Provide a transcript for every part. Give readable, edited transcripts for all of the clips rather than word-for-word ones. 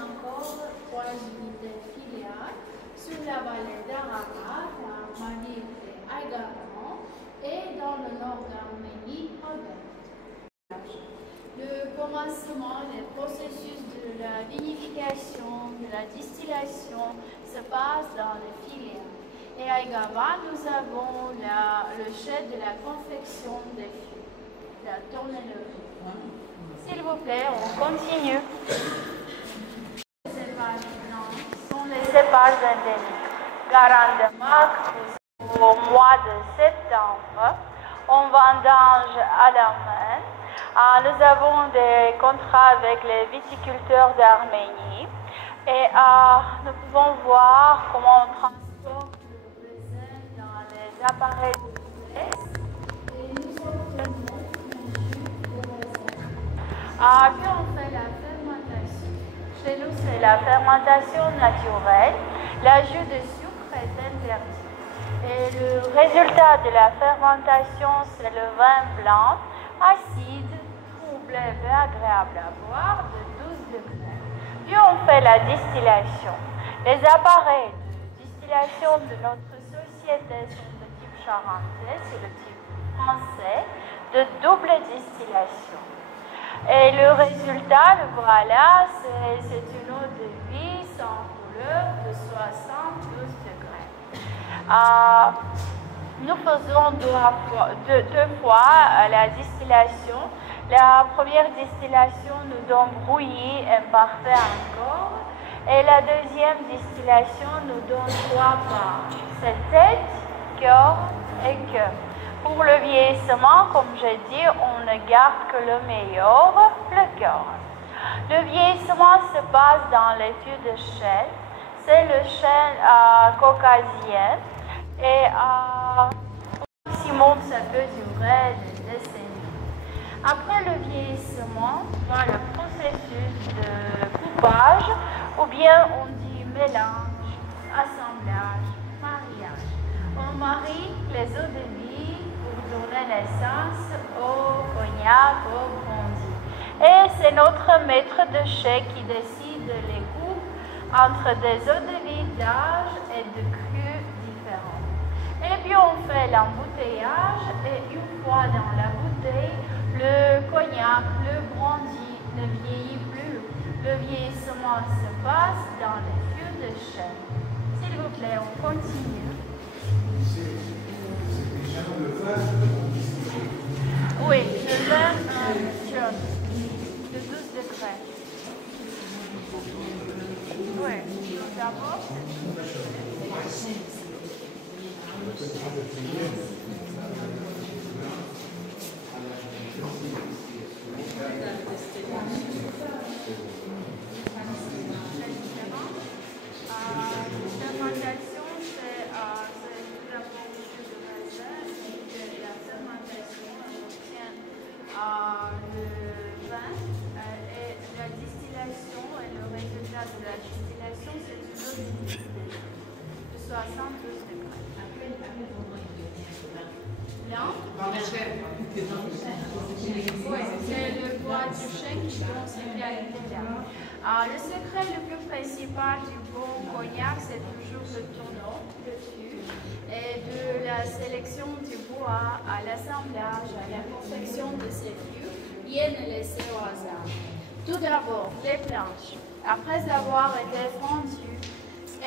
Encore trois unités filiales sur la vallée d'Ararat, la Manif et Aïgaran et dans le nord d'Arménie, le commencement, le processus de la vinification, de la distillation se passe dans les filières. Et à Aïgaran, nous avons le chef de la confection des fûts, la tonnellerie. S'il vous plaît, on continue. Les cépages blancs sont les cépages endémiques. Garant de marque au mois de septembre, on vendange à la main. Nous avons des contrats avec les viticulteurs d'Arménie et nous pouvons voir comment on transporte le raisin dans les appareils de presse et nous obtenons un jus de raisin. Puis on fait la fermentation. Chez nous, c'est la fermentation naturelle. L'ajout de sucre est interdit. Et le résultat de la fermentation, c'est le vin blanc, acide, trouble et agréable à boire de 12 degrés. Puis on fait la distillation. Les appareils de distillation de notre société sont de type charentais, c'est le type français, de double distillation. Et le résultat, le voilà, c'est une eau de vie sans couleur de 72 degrés. Nous faisons deux fois la distillation. La première distillation nous donne brouillis imparfait encore. Et la deuxième distillation nous donne 3 parts. C'est tête, cœur et queue. Pour le vieillissement, comme j'ai dit, on ne garde que le meilleur, le cœur. Le vieillissement se passe dans les fûts de chêne. C'est le chêne caucasien. Et au maximum, ça peut durer des décennies. Après le vieillissement, voilà le processus de coupage, ou bien on dit mélange, assemblage, mariage. On marie les eaux de vie pour donner naissance au cognac, au brandy. Et c'est notre maître de chai qui décide les coupes entre des eaux de vie d'âge et de crus différents. Et puis on fait l'embouteillage et une fois dans la bouteille, le cognac, le brandy ne vieillit plus. Le vieillissement se passe dans les fûts de chêne. S'il vous plaît, on continue. Oui, le vin jaune de 12 degrés. Oui, d'abord c'est 12 degrés. Oui, c'est le bois du chêne qui donne à l'intérieur. Le secret le plus principal du bon cognac, c'est toujours le tonneau, le fût, et de la sélection du bois à l'assemblage, à la confection de ces fûts, bien laissés au hasard. Tout d'abord, les planches. Après avoir été fondues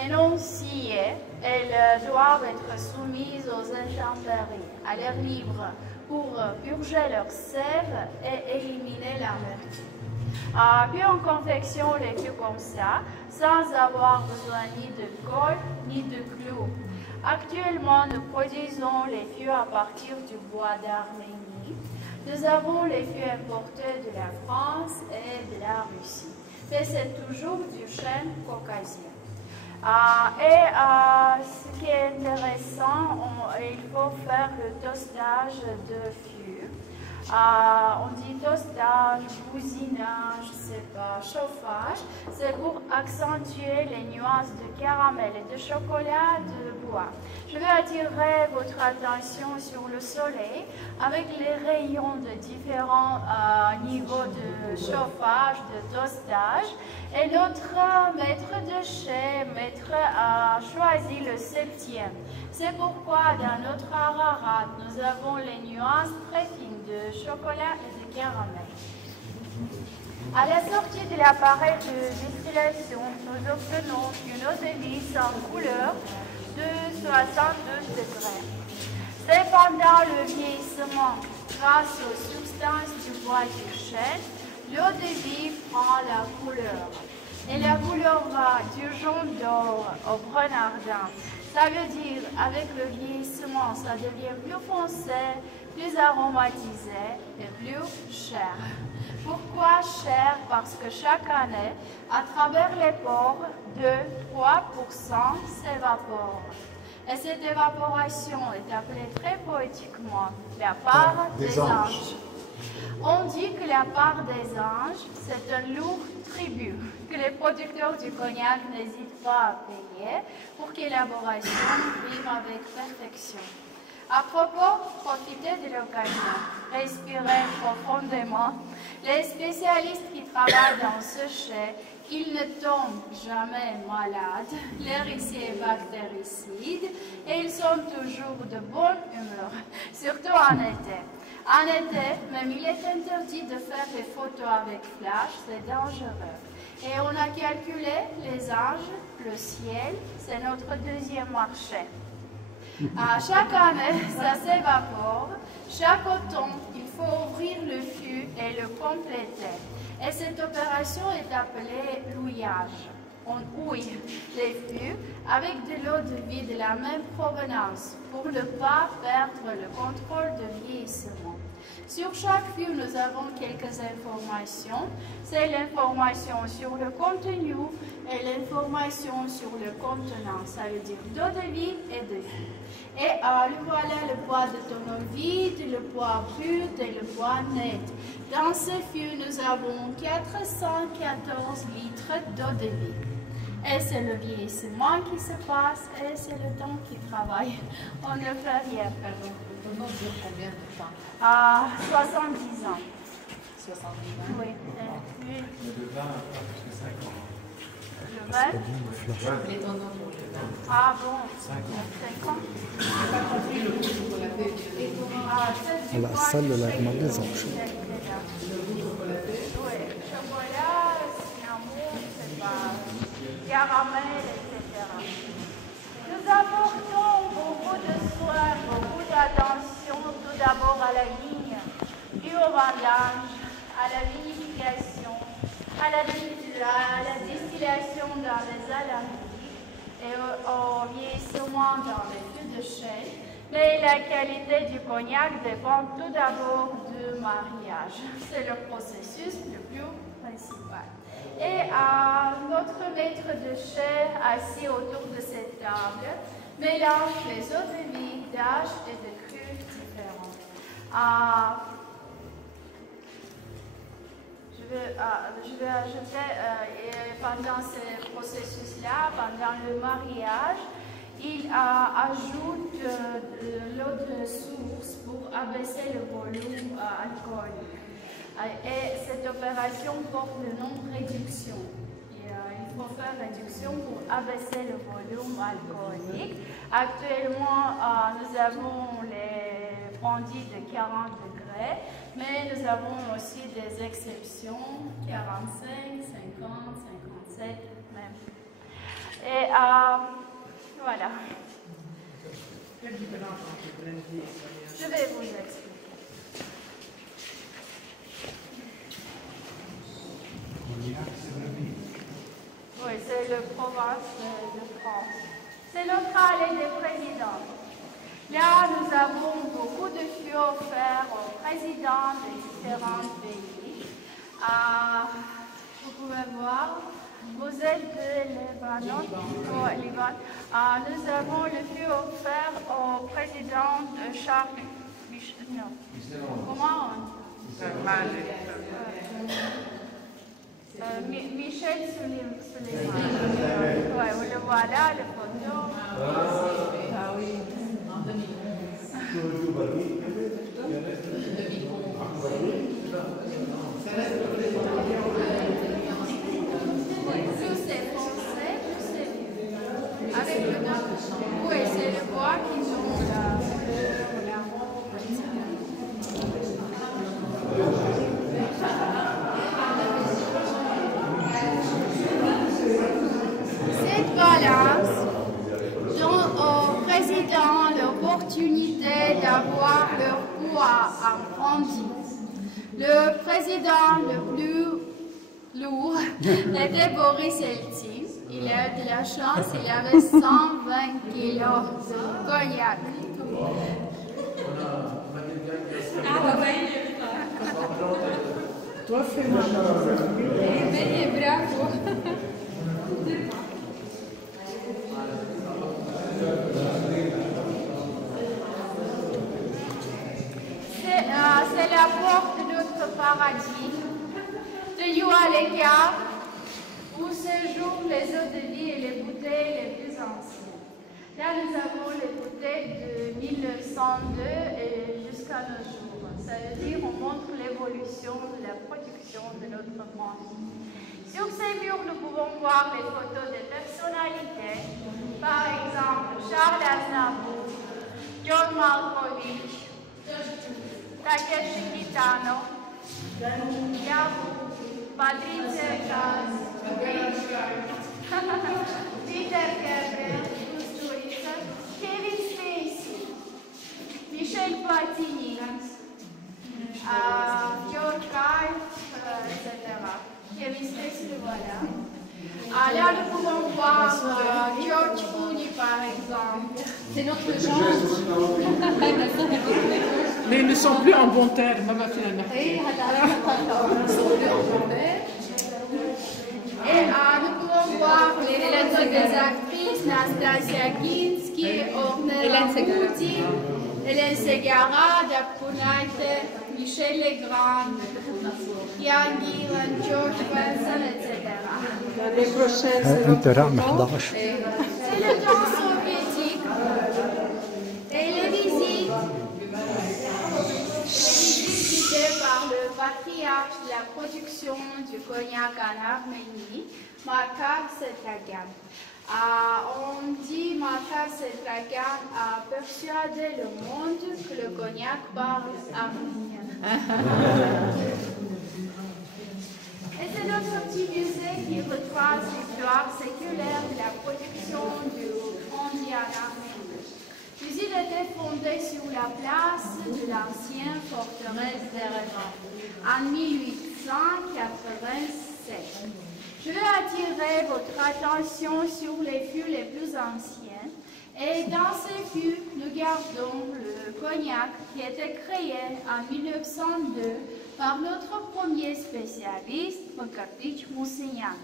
et non sciées, elles doivent être soumises aux intempéries, à l'air libre, pour purger leur sève et éliminer l'amertume. Puis on confectionne les fûts comme ça, sans avoir besoin ni de colle ni de clous. Actuellement, nous produisons les fûts à partir du bois d'Arménie. Nous avons les fûts importés de la France et de la Russie. Mais c'est toujours du chêne caucasien. Ce qui est intéressant, il faut faire le tostage de fûts. On dit tostage, bousinage, c'est pas chauffage. C'est pour accentuer les nuances de caramel et de chocolat, de pourquoi. Je vais attirer votre attention sur le soleil avec les rayons de différents niveaux de chauffage, de tostage. Et notre maître de chez a choisi le 7e. C'est pourquoi dans notre ararat, nous avons les nuances très fines de chocolat et de caramel. À la sortie de l'appareil de distillation, nous obtenons une eau de vie sans couleur de 72 degrés. C'est pendant le vieillissement, grâce aux substances du bois du chêne, l'eau de vie prend la couleur. Et la couleur va du jaune d'or au brun ardent. Ça veut dire, avec le vieillissement, ça devient plus foncé, plus aromatisé et plus cher. Pourquoi cher? Parce que chaque année, à travers les pores, 2-3% s'évapore. Et cette évaporation est appelée très poétiquement la part des anges. On dit que la part des anges, c'est un lourd tribut que les producteurs du cognac n'hésitent pas à payer pour que l'élaboration vive avec perfection. À propos, profitez de l'occasion, respirez profondément. Les spécialistes qui travaillent dans ce chai, ils ne tombent jamais malades. L'air ici est bactéricide et ils sont toujours de bonne humeur, surtout en été. En été, même il est interdit de faire des photos avec flash, c'est dangereux. Et on a calculé les anges, le ciel, c'est notre deuxième marché. Chaque année, ça s'évapore. Chaque automne, il faut ouvrir le fût et le compléter. Et cette opération est appelée l'ouillage. On houille les fûts avec de l'eau de vie de la même provenance pour ne pas perdre le contrôle de vieillissement. Sur chaque fût, nous avons quelques informations. C'est l'information sur le contenu et l'information sur le contenant. Ça veut dire d'eau de vie et de fût. Et voilà le poids de tonneau vide, le poids brut et le poids net. Dans ce fût, nous avons 414 litres d'eau de vie. Et c'est le vieillissement qui se passe et c'est le temps qui travaille. On ne fait rien. Le tonneau dure combien de temps? 70 ans. 70 ans? Oui. Le vin a presque 5 ans. Le vin? Les tonneaux pour le vin. Ah bon? 5 ans. 5 ans? Je n'ai pas compris le goût chocolaté. À la salle de lavement des anges. Le goût chocolaté? Oui, chocolat, cinnamon, c'est pas caramel, etc. Nous apportons beaucoup de soins, beaucoup d'attention, tout d'abord à la vigne, puis au vendage, à la vinification, à la distillation dans les alambics et au vieillissement dans les fûts de chêne. Mais la qualité du cognac dépend tout d'abord du mariage. C'est le processus le plus principal. Et notre maître de chai, assis autour de cette table, mélange les eaux de vie d'âge et de crus différents. Je vais ajouter, pendant ce processus-là, pendant le mariage, il ajoute l'eau de source pour abaisser le volume alcoolique. Et cette opération porte le nom réduction. Il faut faire réduction pour abaisser le volume alcoolique. Actuellement, nous avons les brandis de 40 degrés, mais nous avons aussi des exceptions, 45, 50, 57 même. Et voilà. Quelle différence entre brandy et cognac? Je vais vous expliquer. Oui, c'est le province de France. C'est notre allée des présidents. Là, nous avons beaucoup de fûts offerts aux présidents des différents pays. Vous pouvez voir, vous êtes de Liban. Oh, Liban. Nous avons le fût offert au président de Charles Michel. Non. Comment on dit? Michel Souleiman. Ouais, vous le voilà, le photo. savoir leur goût a grandi. Le président le plus lourd était Boris Eltsine. Il a eu de la chance, il avait 120 kilos de cognac. Toi, fais-moi. Bravo. C'est la porte de notre paradis, tenu à l'écart, où séjournent les eaux de vie et les bouteilles les plus anciennes. Là, nous avons les bouteilles de 1902 et jusqu'à nos jours. Ça veut dire qu'on montre l'évolution de la production de notre branche. Sur ces murs, nous pouvons voir les photos des personnalités, par exemple Charles Aznavour, John Malkovich, Takeshi Kitano, Patricia Kaas, Peter Gabriel, Kevin Spacey, Michel Platini, George Carl, etc. Kevin Spacey, le voilà. Là, nous pouvons voir George Clooney, par exemple. C'est notre genre. Mais ils ne sont plus en bon terme, finalement. Et nous pouvons voir les lettres des actrices, Nastasia Kinski, Ornella Muti, Hélène Segara, Dapunaite, Michel Legrand, Ian Gillan, George Benson, etc. Les prochaines, c'est انت رقم notre 11. C'est le temps soviétique. Et les visites guidées par le patriarche de la production du cognac en Arménie, Makar Setragan. On dit Makar Setragan a persuadé le monde que le cognac parle arménien. Et c'est notre petit musée qui retrace l'histoire séculaire de la production du brandy en Arménie. L'usine était fondée sur la place de l'ancienne forteresse d'Erevan en 1887. Je veux attirer votre attention sur les fûts les plus anciens. Et dans ces fûts, nous gardons le cognac qui a été créé en 1902 par notre premier spécialiste, Mokardich Moussignan.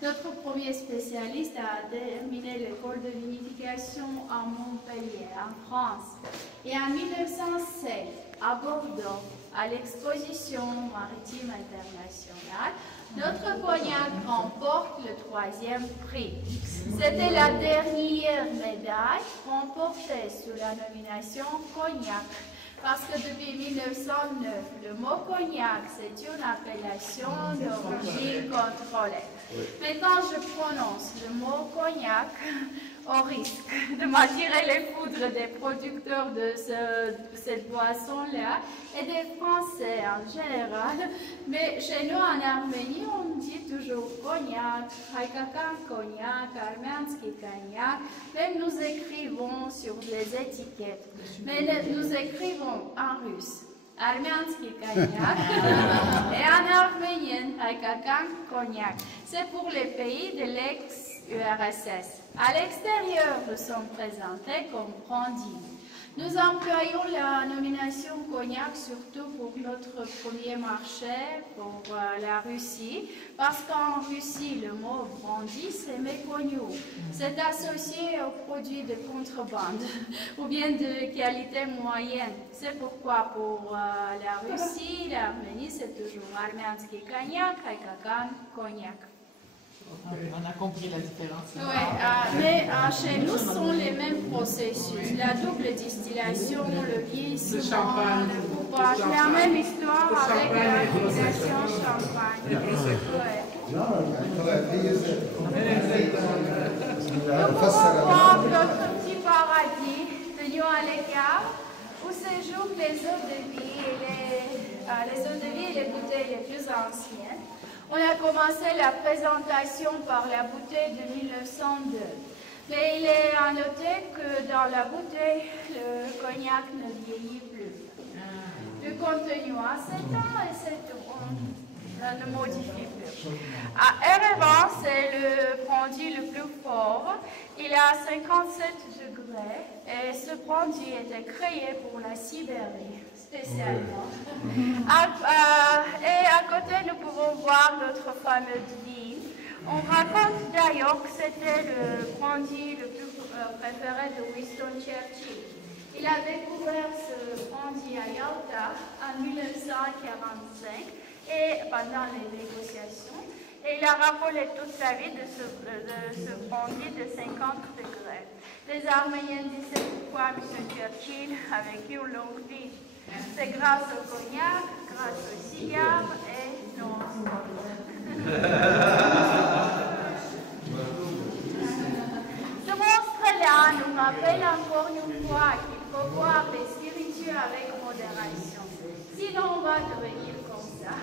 Notre premier spécialiste a terminé l'école de vinification à Montpellier, en France. Et en 1907, à Bordeaux, à l'exposition maritime internationale, notre cognac remporte le 3e prix. C'était la dernière médaille remportée sous la nomination cognac. Parce que depuis 1909, le mot cognac, c'est une appellation d'origine contrôlée. Maintenant, je prononce le mot cognac au risque de m'attirer les foudres des producteurs de cette boisson-là et des Français en général. Mais chez nous, en Arménie, on dit toujours cognac, Haïkakan cognac, Arménski cognac. Même nous écrivons sur les étiquettes. Mais nous écrivons en russe, Arménski cognac, et en arménien, Haïkakan cognac. C'est pour les pays de l'ex-URSS. À l'extérieur, nous sommes présentés comme brandy. Nous employons la nomination cognac surtout pour notre premier marché, pour la Russie, parce qu'en Russie, le mot brandy, c'est méconnu. C'est associé aux produits de contrebande ou bien de qualité moyenne. C'est pourquoi pour la Russie, l'Arménie, c'est toujours Arménski cognac, Haïkakan cognac. On a compris la différence. Oui, mais chez nous, ce sont les mêmes processus. La double distillation, le vieillissement, le coupage, la même histoire avec la distillation champagne. Oui. Nous pouvons voir notre petit paradis tenu à l'écart où séjournent les eaux de vie et les bouteilles les plus anciennes. On a commencé la présentation par la bouteille de 1902. Mais il est à noter que dans la bouteille, le cognac ne vieillit plus. Le contenu a 7 ans et 7 ans ne modifie plus. À Erevan, c'est le brandy le plus fort. Il a 57 degrés et ce brandy était créé pour la Sibérie, spécialement. Et à côté, nous pouvons voir notre fameuse vigne. On raconte d'ailleurs que c'était le brandy le plus préféré de Winston Churchill. Il a découvert ce brandy à Yalta en 1945 et pendant les négociations. Et il a raffolé toute sa vie de ce brandy de 50 degrés. Les Arméniens disaient pourquoi M. Churchill a vécu une longue vie. C'est grâce au cognac, grâce au cigare et non. Ce monstre-là nous rappelle encore une fois qu'il faut boire les spiritueux avec modération. Sinon, on va devenir comme ça.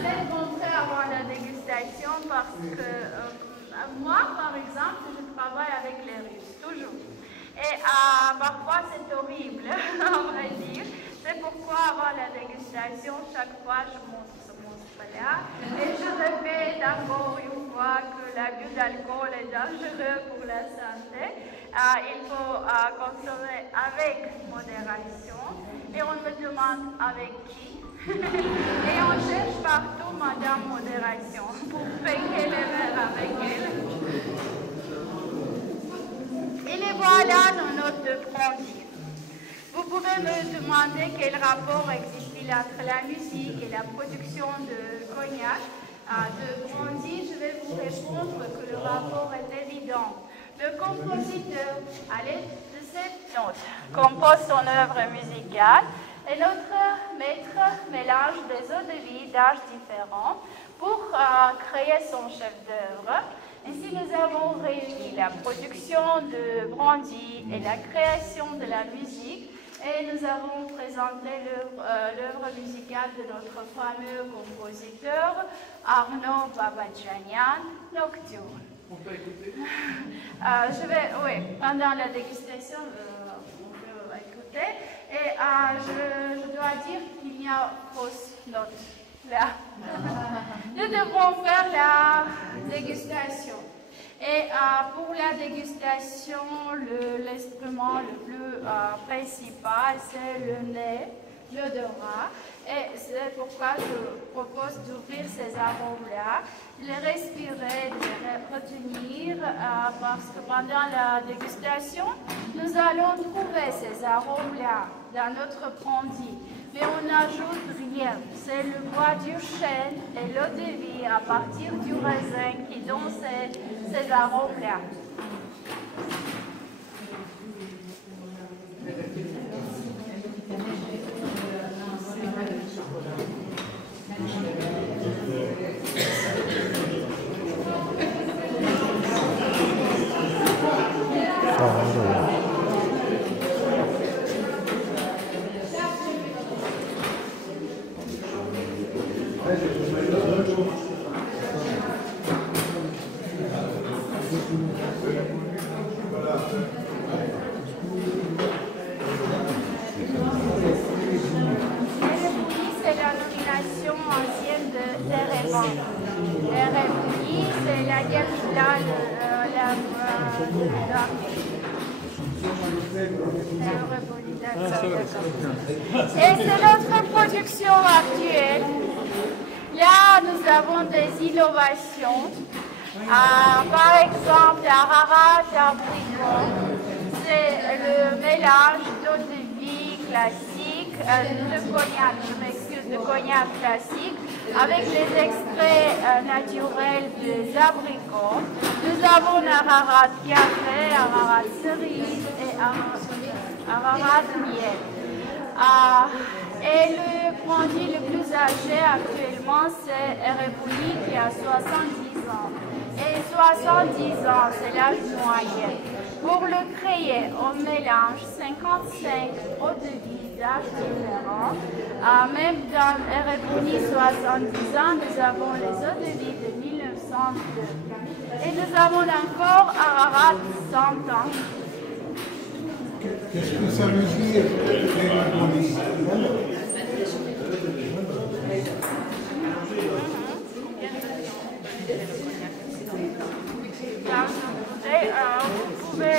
C'est montré avant la dégustation parce que moi, par exemple, je travaille avec les Russes, toujours. Et parfois, c'est horrible, on va dire. C'est pourquoi, avant la dégustation, chaque fois, je montre ce monstre-là. Et je répète encore une fois que l'abus d'alcool est dangereux pour la santé. Il faut consommer avec modération. Et on me demande avec qui. Et on cherche partout Madame Modération pour payer les verres avec elle. Et les voilà nos notes de brandy. Vous pouvez me demander quel rapport existe-t-il entre la musique et la production de cognac, de brandy. Je vais vous répondre que le rapport est évident. Le compositeur, à l'aide de cette note, compose son œuvre musicale et notre maître mélange des eaux de vie d'âges différents pour créer son chef-d'œuvre. Ainsi, nous avons réuni la production de brandy et la création de la musique. Et nous avons présenté l'œuvre musicale de notre fameux compositeur Arnaud Babadjanian, Nocturne. On peut écouter? Oui, pendant la dégustation, on peut écouter. Et je dois dire qu'il y a fausse note là. Nous devons faire la dégustation. Et pour la dégustation, l'instrument le plus principal, c'est le nez, l'odorat. Et c'est pourquoi je propose d'ouvrir ces arômes-là, de les respirer, de les retenir, parce que pendant la dégustation, nous allons trouver ces arômes-là dans notre brandy. Mais on n'ajoute rien. C'est le bois du chêne et l'eau de vie à partir du raisin qui donnent ces arômes-là. C'est la nomination ancienne d'Erevan. Erevan, c'est la capitale et c'est notre production actuelle. Là, nous avons des innovations. Par exemple, Ararat d'Abricot, c'est le mélange d'eau de vie classique, de cognac, je m'excuse, de cognac classique, avec les extraits naturels des abricots. Nous avons Ararat café, Ararat cerise et Ararat miel. Et le brandy le plus âgé actuellement, c'est Erevan qui a 70 ans. Et 70 ans, c'est l'âge moyen. Pour le créer, on mélange 55 eaux de vie d'âge différents. Même dans Erevan 70 ans, nous avons les eaux de vie de 1900 32. Et nous avons encore Ararat 100 ans. Qu'est-ce que ça veut dire, Bérégonie? Vous pouvez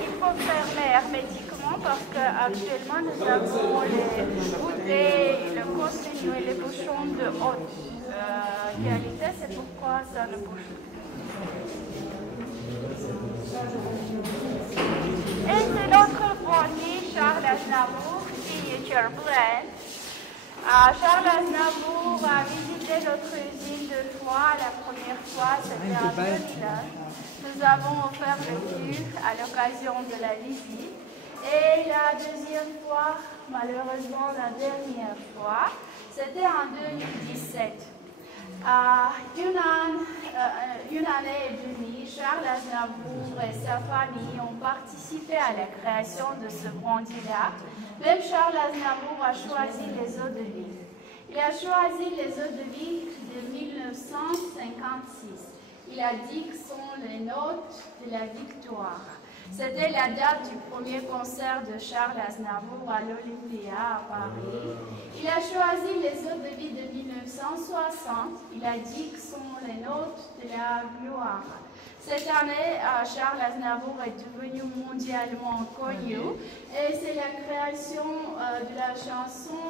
il faut fermer hermétiquement parce qu'actuellement nous avons les bouteilles, le contenu et les bouchons de haute qualité, c'est pourquoi ça ne bouge pas. Et c'est notre premier Charles Aznavour, signature blend. Charles Aznavour a visité notre usine deux fois. La première fois, c'était en 2001. Nous avons offert le cuve à l'occasion de la visite. Et la deuxième fois, malheureusement la dernière fois, c'était en 2017. Une année et demie, Charles Aznavour et sa famille ont participé à la création de ce brandy-là. Même Charles Aznavour a choisi les eaux de vie. Il a choisi les eaux de vie de 1956. Il a dit que sont les notes de la victoire. C'était la date du premier concert de Charles Aznavour à l'Olympia à Paris. Il a choisi les eaux de vie de 1960. Il a dit que sont les notes de la gloire. Cette année, Charles Aznavour est devenu mondialement connu et c'est la création de la chanson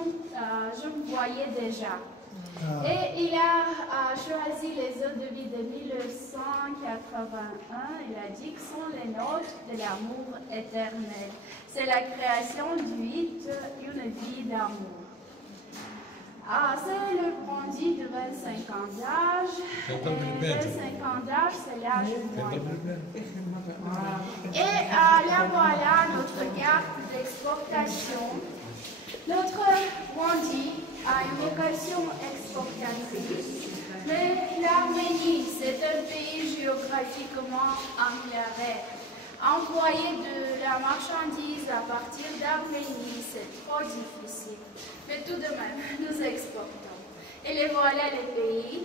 Je me voyais déjà. Et il a choisi les eaux de vie de 1981. Il a dit que sont les notes de l'amour éternel. C'est la création du hit Une vie d'amour. C'est le brandy de 25 ans d'âge. 25 ans d'âge, c'est l'âge moyen. Et là voilà notre carte d'exportation. Notre brandy a une vocation exportatrice, mais l'Arménie, c'est un pays géographiquement enclavé. Envoyer de la marchandise à partir d'Arménie, c'est trop difficile. Mais tout de même, nous exportons. Et les voilà les pays.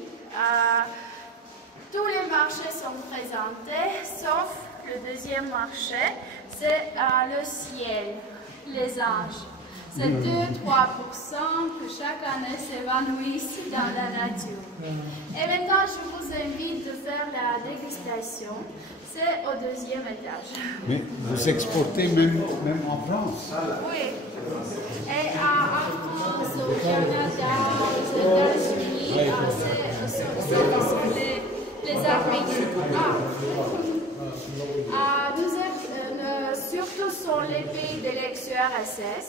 Tous les marchés sont présentés, sauf le deuxième marché, c'est le ciel, les anges. C'est 2-3% que chaque année s'évanouissent dans la nature. Et maintenant, je vous invite de faire la dégustation. C'est au deuxième étage. Mais vous exportez même en France? Oui. Et en France, au Canada, aux États-Unis, c'est les Arméniens. Surtout sur les pays de l'ex-URSS.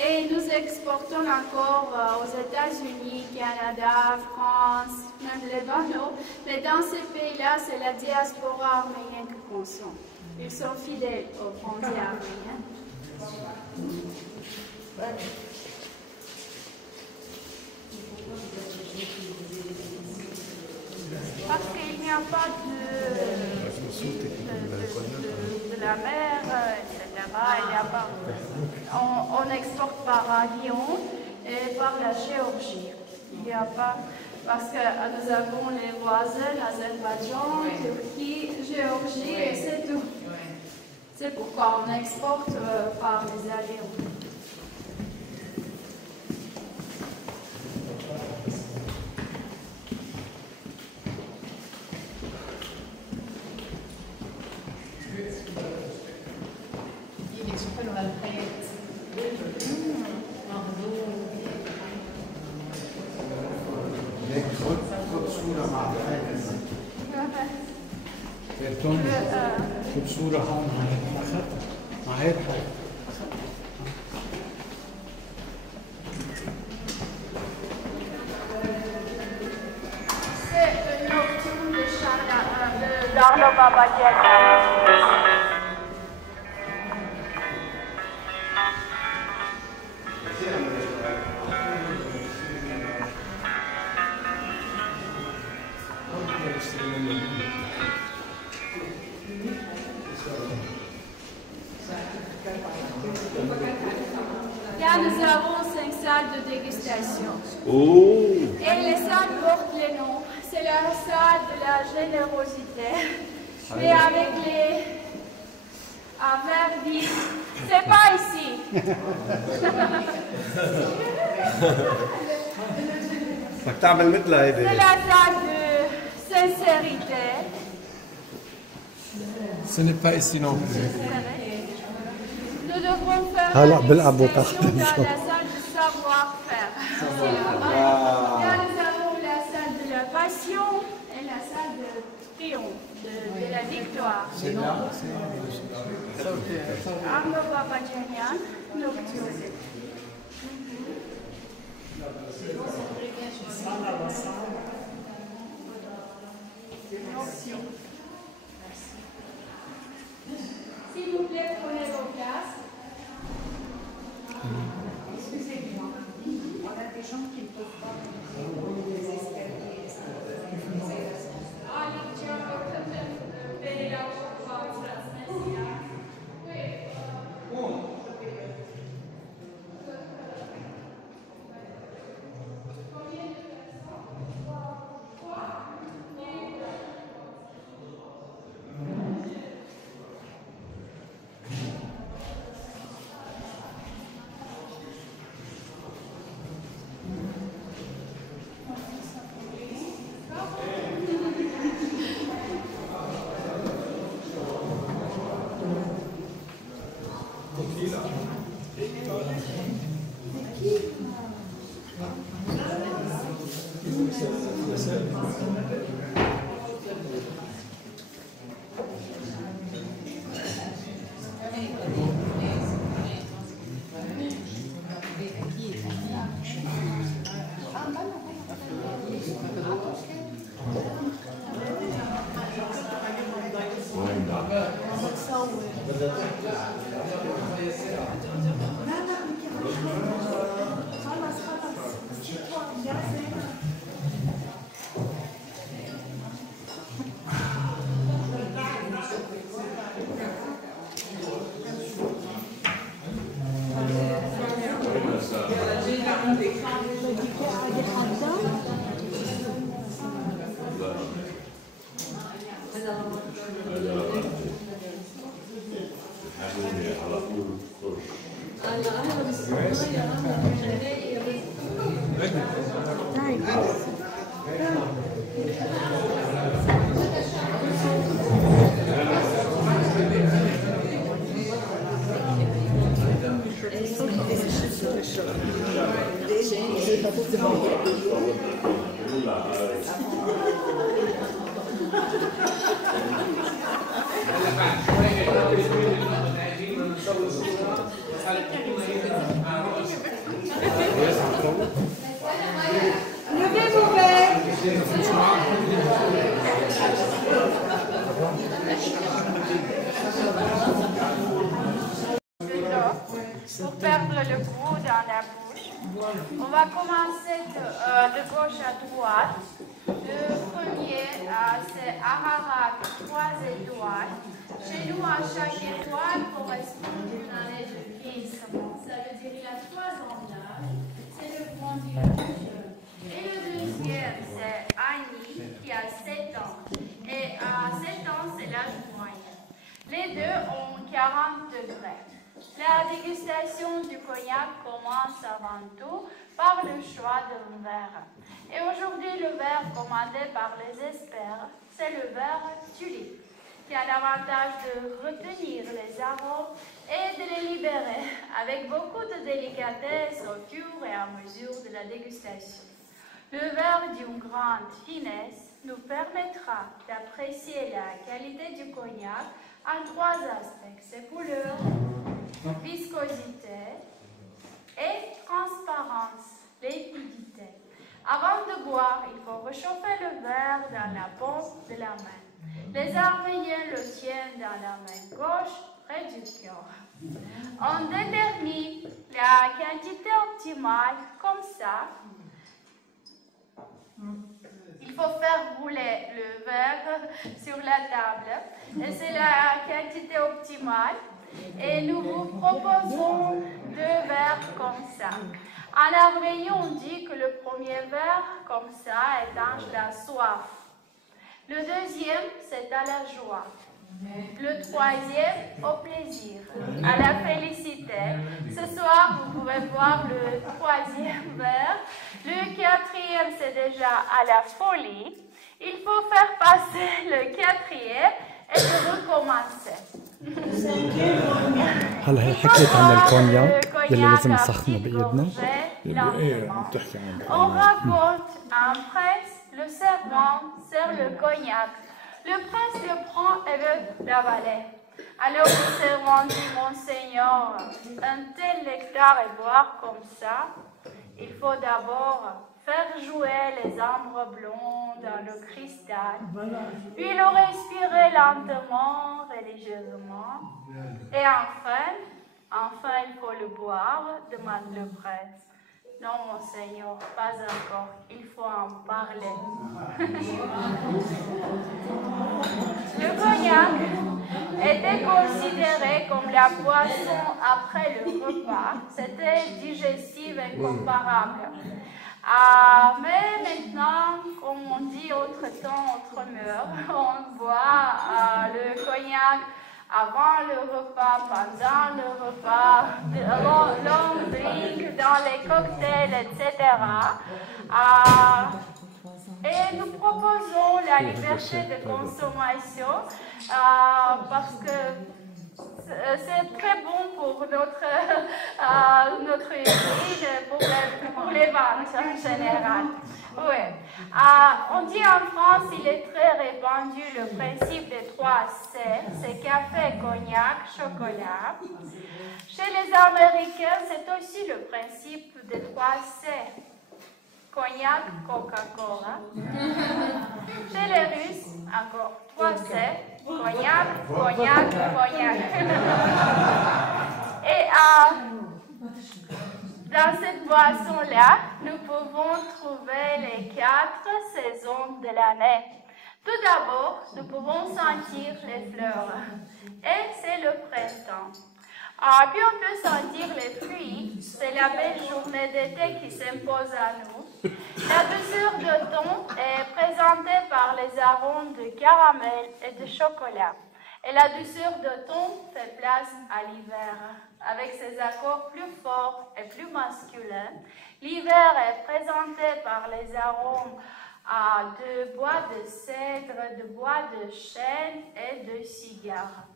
Et nous exportons encore aux États-Unis, Canada, France, même Liban. Mais dans ces pays-là, c'est la diaspora arménienne qui consomme. Ils sont fidèles aux brandy arméniens. Parce qu'il n'y a pas de la mer, là-bas, il n'y a pas. On exporte par avion et par la Géorgie. Il n'y a pas, parce que nous avons les voisins, Azerbaïdjan, Turquie, Géorgie, et c'est tout. C'est pourquoi on exporte par les avions. C'est le nocturne de Darlo Babadian. Là, nous avons 5 salle de dégustation. Oh! Et les salles portent les noms. C'est la salle de la générosité. Mais avec les verres vides, c'est pas ici. C'est la salle de sincérité. Ce n'est pas ici non plus. Nous devrons faire Ah là, la bel abo dégustation dans tard. la salle de savoir-faire. Nous avons la salle de la passion et la salle de triomphe, de la victoire. Ambo Babajanian, nocturne. S'il vous plaît, prenez vos places. Excusez-moi, on a des gens qui ne peuvent pas monter les escaliers. Levez vos verres. Pour perdre le goût dans la bouche. On va commencer de gauche à droite. Le premier, c'est Ararat, 3 étoiles. Chez nous, à chaque étoile correspond une année de vieillissement. Ça veut dire qu'il y a 3 ans d'âge. C'est le grand du rouge. Et le deuxième, c'est Annie, qui a 7 ans. Et à 7 ans, c'est l'âge moyen. Les deux ont 40 degrés. La dégustation du cognac commence avant tout par le choix d'un verre. Et aujourd'hui, le verre commandé par les experts, c'est le verre Tulipe, qui a l'avantage de retenir les arômes et de les libérer avec beaucoup de délicatesse au fur et à mesure de la dégustation. Le verre d'une grande finesse nous permettra d'apprécier la qualité du cognac en 3 aspects: ses couleurs, viscosité et transparence, liquidité. Avant de boire, il faut réchauffer le verre dans la paume de la main. Les arméniens le tiennent dans la main gauche, près du cœur. On détermine la quantité optimale comme ça. Il faut faire rouler le verre sur la table et c'est la quantité optimale. Et nous vous proposons 2 vers comme ça. En arménien, on dit que le premier vers, comme ça, étanche la soif. Le deuxième, c'est à la joie. Le troisième, au plaisir, à la félicité. Ce soir, vous pouvez voir le troisième vers. Le quatrième, c'est déjà à la folie. Il faut faire passer le quatrième et de recommencer. هلا هي حكيت عن الكونياك يلي لازم نسخنه بإيدنا. On raconte un prince, le servant sert le cognac. Le prince le prend et veut l'avaler. Alors le servant dit, Monseigneur, un tel nectar et boire comme ça, il faut d'abord faire jouer les ambres blonds dans le cristal, puis le respirer lentement, religieusement, et enfin il faut le boire, demande le prince. Non, Monseigneur, pas encore, il faut en parler. Le cognac était considéré comme la boisson après le repas, c'était digestif et comparable. Mais maintenant, comme on dit autre temps, autre mœurs, on boit le cognac avant le repas, pendant le repas, long drink, dans les cocktails, etc. Et nous proposons la liberté de consommation parce que c'est très bon pour notre usine, pour les ventes en général. Oui. On dit en France, il est très répandu le principe des 3 C, c'est café, cognac, chocolat. Chez les Américains, c'est aussi le principe des 3 C. Cognac, Coca-Cola. Chez les Russes, encore 3 C. Cognac, cognac, cognac. Et dans cette boisson-là, nous pouvons trouver les 4 saisons de l'année. Tout d'abord, nous pouvons sentir les fleurs. Et c'est le printemps. Puis on peut sentir les fruits. C'est la belle journée d'été qui s'impose à nous. La douceur d'automne est présentée par les arômes de caramel et de chocolat. Et la douceur d'automne fait place à l'hiver. Avec ses accords plus forts et plus masculins, l'hiver est présenté par les arômes de bois de cèdre, de bois de chêne et de cigare.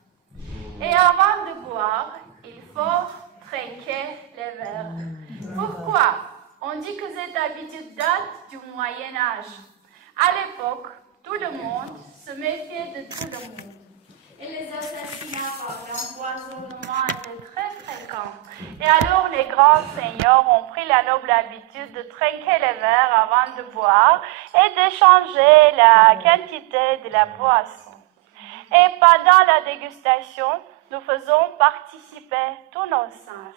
Et avant de boire, il faut trinquer les verres. Pourquoi? On dit que cette habitude date du Moyen Âge. À l'époque, tout le monde se méfiait de tout le monde. Et les assassinats par l'empoisonnement étaient très fréquents. Et alors les grands seigneurs ont pris la noble habitude de trinquer les verres avant de boire et d'échanger la quantité de la boisson. Et pendant la dégustation, nous faisons participer tous nos sens.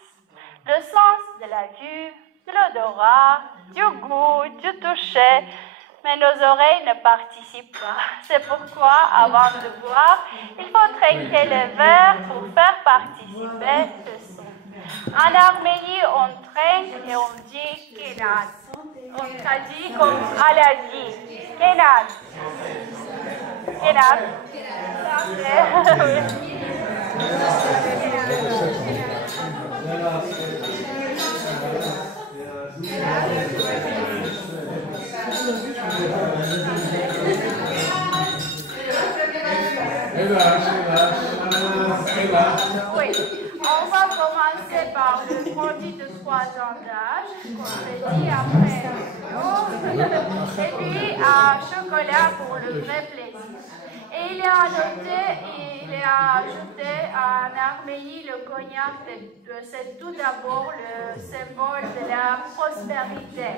Le sens de la vue, de l'odorat, du goût, du toucher, mais nos oreilles ne participent pas. C'est pourquoi, avant de boire, il faut trinquer les verres pour faire participer le son. En Arménie, on trinque et on dit kenad. On traduit comme alagi. Kenad. Kenad. Oui, on va commencer par le produit de 3 ans d'âge, comme je l'ai dit, après et puis un chocolat pour le vrai plaisir. Et il est ajouté en Arménie le cognac, c'est tout d'abord le symbole de la prospérité.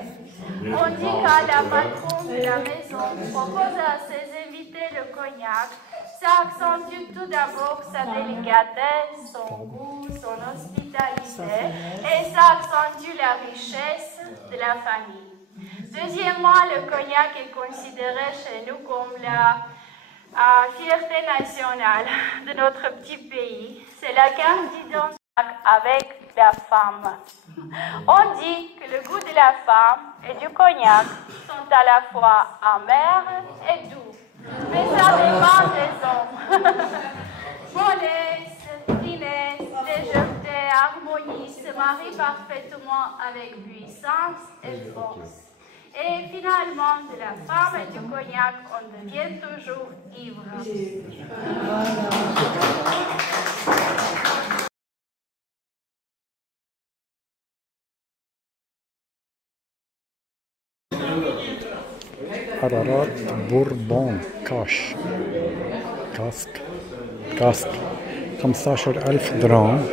On dit qu'à la patronne de la maison propose à ses invités le cognac. Ça accentue tout d'abord sa délicatesse, son goût, son hospitalité et ça accentue la richesse de la famille. Deuxièmement, le cognac est considéré chez nous comme fierté nationale de notre petit pays, c'est la carte d'identité avec la femme. On dit que le goût de la femme et du cognac sont à la fois amers et doux, mais ça dépend des hommes. Mollesse, finesse, légèreté, harmonie se marient parfaitement avec puissance et force. Et finalement, de la femme et du cognac, on devient toujours ivre. قرارات بوربون كاسك 15,000 درهم.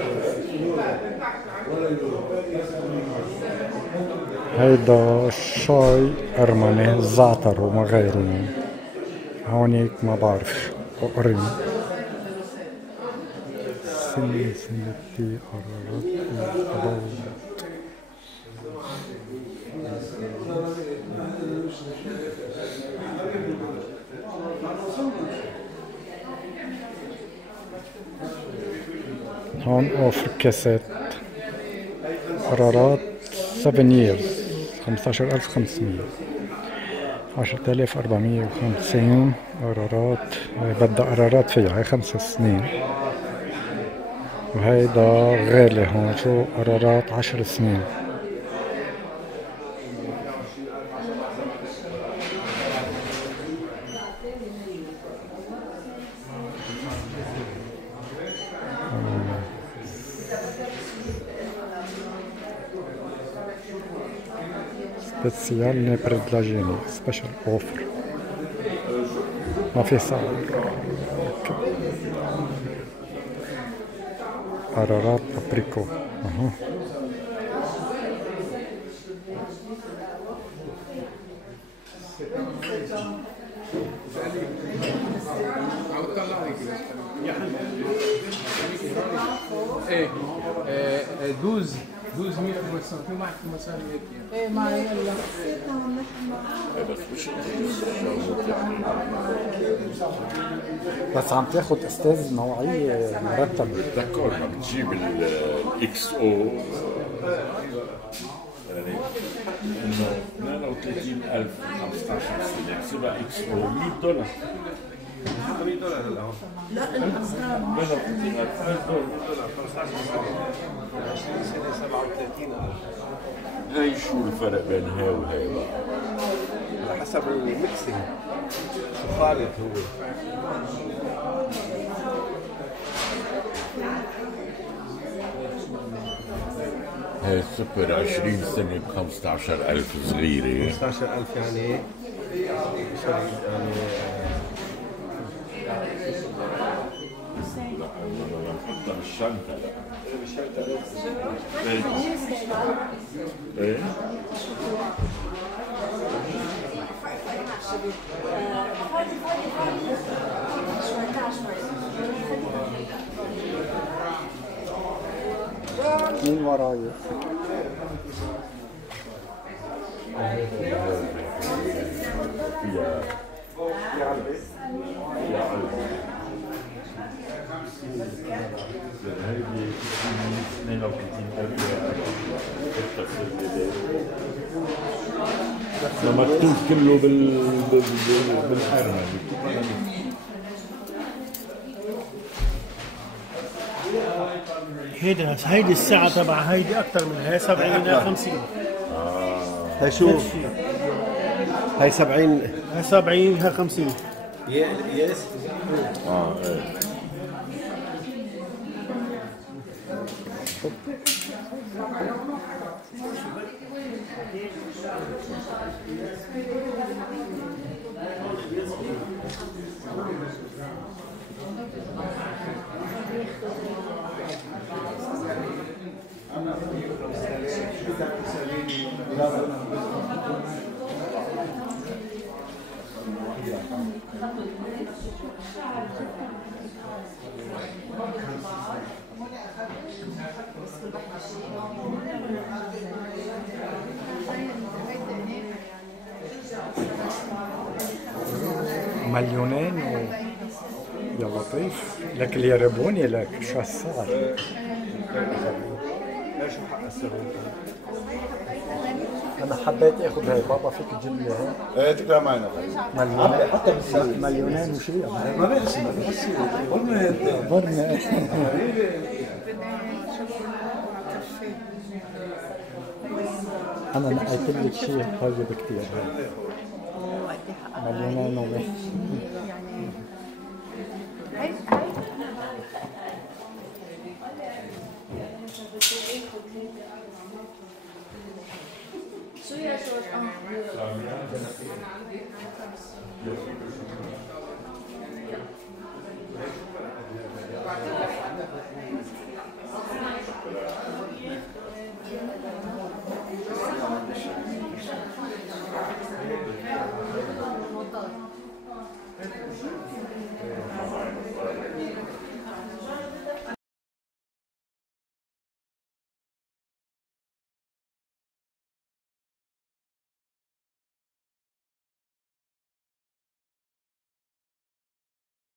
هيدا شاي أرمني زعتر وما غيره. هونيك ما بعرف قرن سنتي قرارات هون اوفر كاسيت قرارات 7 years 15,500 10,450 قرارات. بدها قرارات فيها هي 5 سنين وهيدا غالي. هون شو قرارات 10 سنين. سبيسيال نبردلاجيني سبيشال اوفر ما في سعر. قرارات بابريكو. ايه 12,500 في معك مصاري هيك يعني. ايه معي يلا. بس عم تاخد استاذ نوعية مرتبة. داكور بتجيب الاكس او يعني انه 32,000 15 سنة يحسبها اكس او $100. $100 هلا هون. لا الاسعار 32,000 $100 15 سنة 37,000. هي شو الفرق بين هاي وهاي بقى؟ على حسب الميكسينج شو خالط هو. هاي السوبر 20 سنة ب 15,000 صغيرة. 15,000 يعني نحطها بالشنطة. ايه مين وراي؟ مكتوب كله بالحرمة. هيدي الساعة تبع هيدي أكثر من هي 70 إلى 50. هاي شو؟ هاي 70. هاي 70 هاي 50. يس. ايه مليونين لطيف. لك اليربوني لك شو هالصار؟ لا شو حق السبب؟ انا حبيت اخذ هاي بابا فيك تجيب لي هاي ايه تقرا معنا مليونين وشي ما بيحسن بس برنا انا نقيت لك شيء طيب كثير مليونين ونص شو يا شو